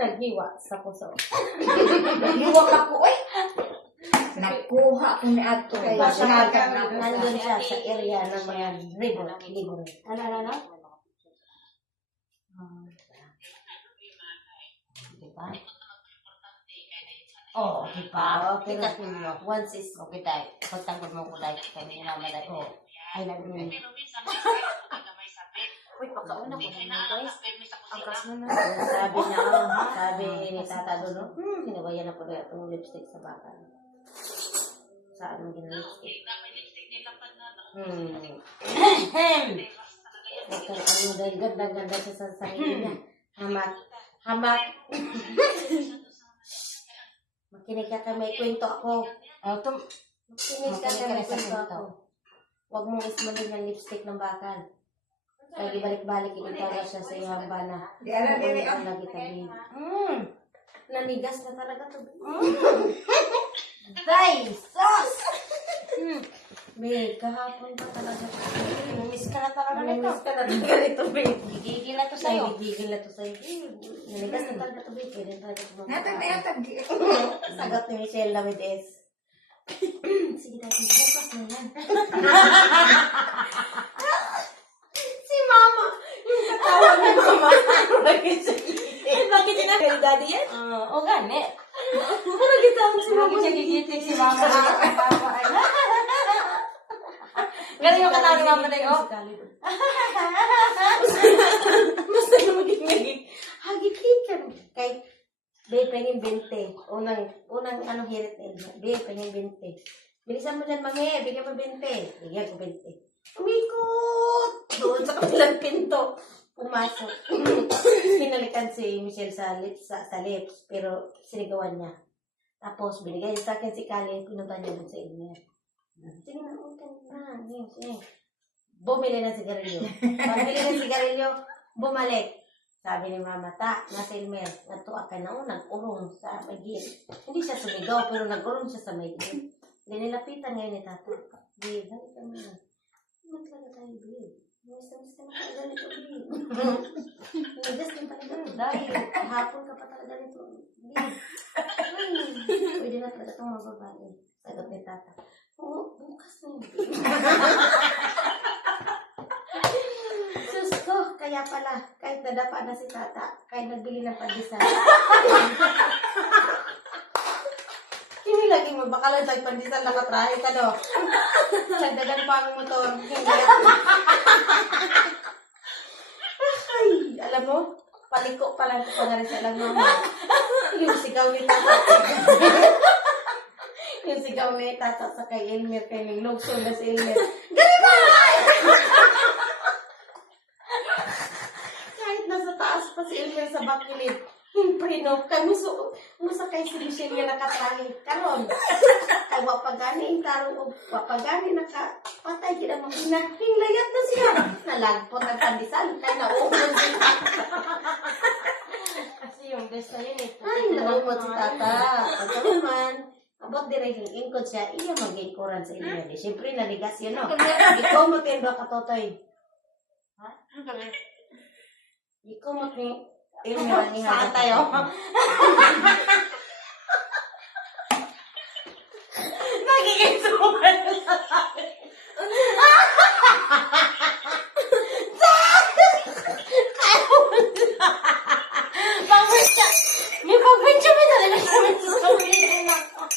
Naghiwa sa puso. Naghiwa ka ko, eh. Nakuha ko ni Ato. Kaya nandun siya sa area ng mga river. Ano? Diba? Oo, diba? Pero once is Okay, tayo. Pagtanggol mo ko tayo. Kaya may namamalay ko. I love you. Uy, pagkauna ko na guys. Ang kaso na. Sabi ni Tata Dodo, hinawayan na po na itong lipstick sa baka. Saan ang ginalipstick? Huwag kang ano dahil ganda-ganda siya sa sarili niya. Hamak. Makinig ka may kwento ako. Makinig ka may kwento ako. Huwag mong ismalin ng lipstick ng bakal. Kaya ibalik-balik itawa siya sa iyong bana. Di alam din Ang lagi tabi. Nanigas na talaga to. Day! Sus! May kahapon pa talaga. Miss ka na talaga nito. Nanigas ka na talaga nito, babe. Gigigil na to sa'yo. Gigil na to sa'yo. Nanigas na talaga to, babe. Kaya talaga to. Natag. Sagot ni Michelle na with S. Sige natin, bukas na yan. Si Mama! Yung katawa ng Mama. Bakit sinabi ni Daddy yan? O gani. Ano gitawag si Mama? Bakit siya gigitig si Mama? Galing yung katawa ni Mama na yun. Basta na magiging hagikikan. Kay Babe, pengin 20. Unang hirit na Elma. Babe, pengin 20. Bilisan mo dyan, Mami. Bigyan mo 20. Bigyan ko 20. Umikot! Doon sa kabilang pinto. Pumasok. Pinalikan si Michelle sa lips. Pero sinigawan niya. Tapos, binigay sa akin si Kali. Pinunta niya dun sa inyo. Sige na, utang na. Sige. Bumili ng sigarilyo. Pagbili ng sigarilyo, bumalik. Sabi ni Mama, nasa Elmer, natuwa ka na nag-urong sa may gilid. Hindi siya sumigaw, pero nag-urong siya sa may gilid. Nilapitan ngayon ni Tata. Babe, halik ka na. Maglaga tayo, babe. Miss ka na talaga nito, babe. Nagas din talaga nito. Dahil, hapon ka pa talaga nito, babe. Pwede na talaga itong mababae. Sagot ni Tata. Oo, bukas na yun, babe. Sus ko, kaya pala, kahit nadapa na si Tata, kahit nagbili ng pandesal. Kimi lagi mo, baka lang tayo pandesal nakatrahe ka, no? Nagdagan pa ang motor. Ay, alam mo, paliko pa lang ko na rin sa alam mo. Yung sigaw ni Tata. Yung sigaw ni Tata sa kay Elmer, kay Nilogso na si Elmer. Galimay! Kahit nasa taas pa si Elmer sa bakilid, prino, kami musakay si Michelle nga nakatrahe. Karon, kay wapagani yung tarong o wapagani nakapatay, kina makina, hinglayat na siya. Nalagpot ang pandesal, kaya nauumon si Tata. Kasi yung best na yun eh. Ay, nauumon si Tata. Pagka naman, abot direct yung inkod siya, iya mag-inkoran sa inyo. Siyempre, naligas yun, no? Ikaw mo tindo ka, Totoy. Ha? Ano kami? Ikaw mo tindo Saan tayo? Nagiging suman na sa akin. Pag-witcha! May pag-witcha mo talaga namin sa sabihin ako.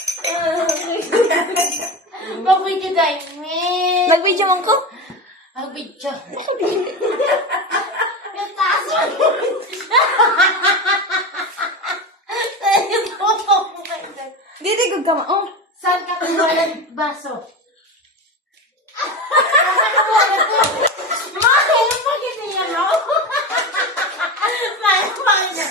Pag-witcha tayo. Nag-video mo ko? Pag-witcha. Yung taas mo. Dito ko kama. Oh. Saan ka kumuha ng baso? Mahal pa kita yan, no? Mahal pa kita.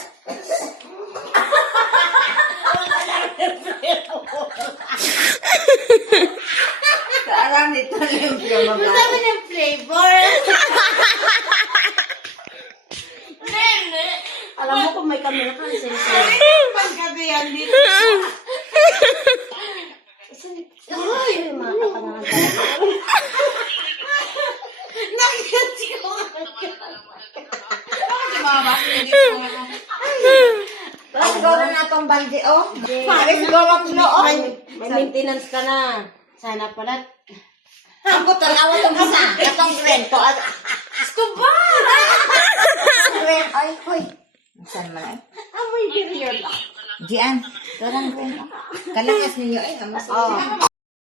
Alam nito yung Masama ng flavor. Nene. Alam mo kung may camera ka, sensor. Paggabi yan dito. Ay, mga kapangalan. Nakikita ko. Bakit mama? Hindi ko tong balde, oh. Hindi. Paris gawang loob. May maintenance ka na. Sana pala. Ako talawa tong isa. Katong friend ko. Gusto ba? Friend, ay, hoy. Saan man ay? Amoy period. Diyan. Karang friend. Kalakas ninyo ay. Kamas.